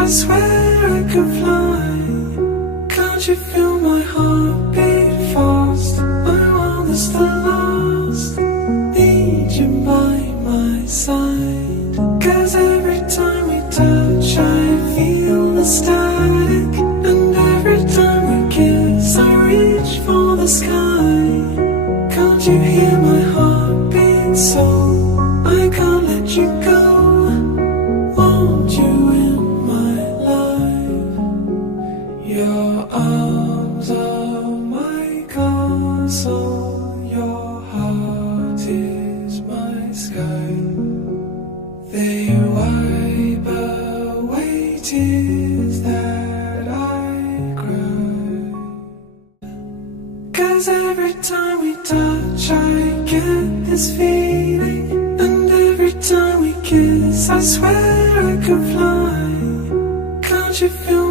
I swear I could fly. Can't you feel my heart beat fast? I want us to last. Need you by my side. 'Cause every time we touch I feel the static. And every time we kiss I reach for the sky. Can't you hear my heart beat so? I can't let you go. Want you in my life. Your arms are my castle. Your heart is my sky. They wipe away tears that I cry. 'Cause every time we touch I get this feeling. And every time we kiss I swear I could fly. Can't you feel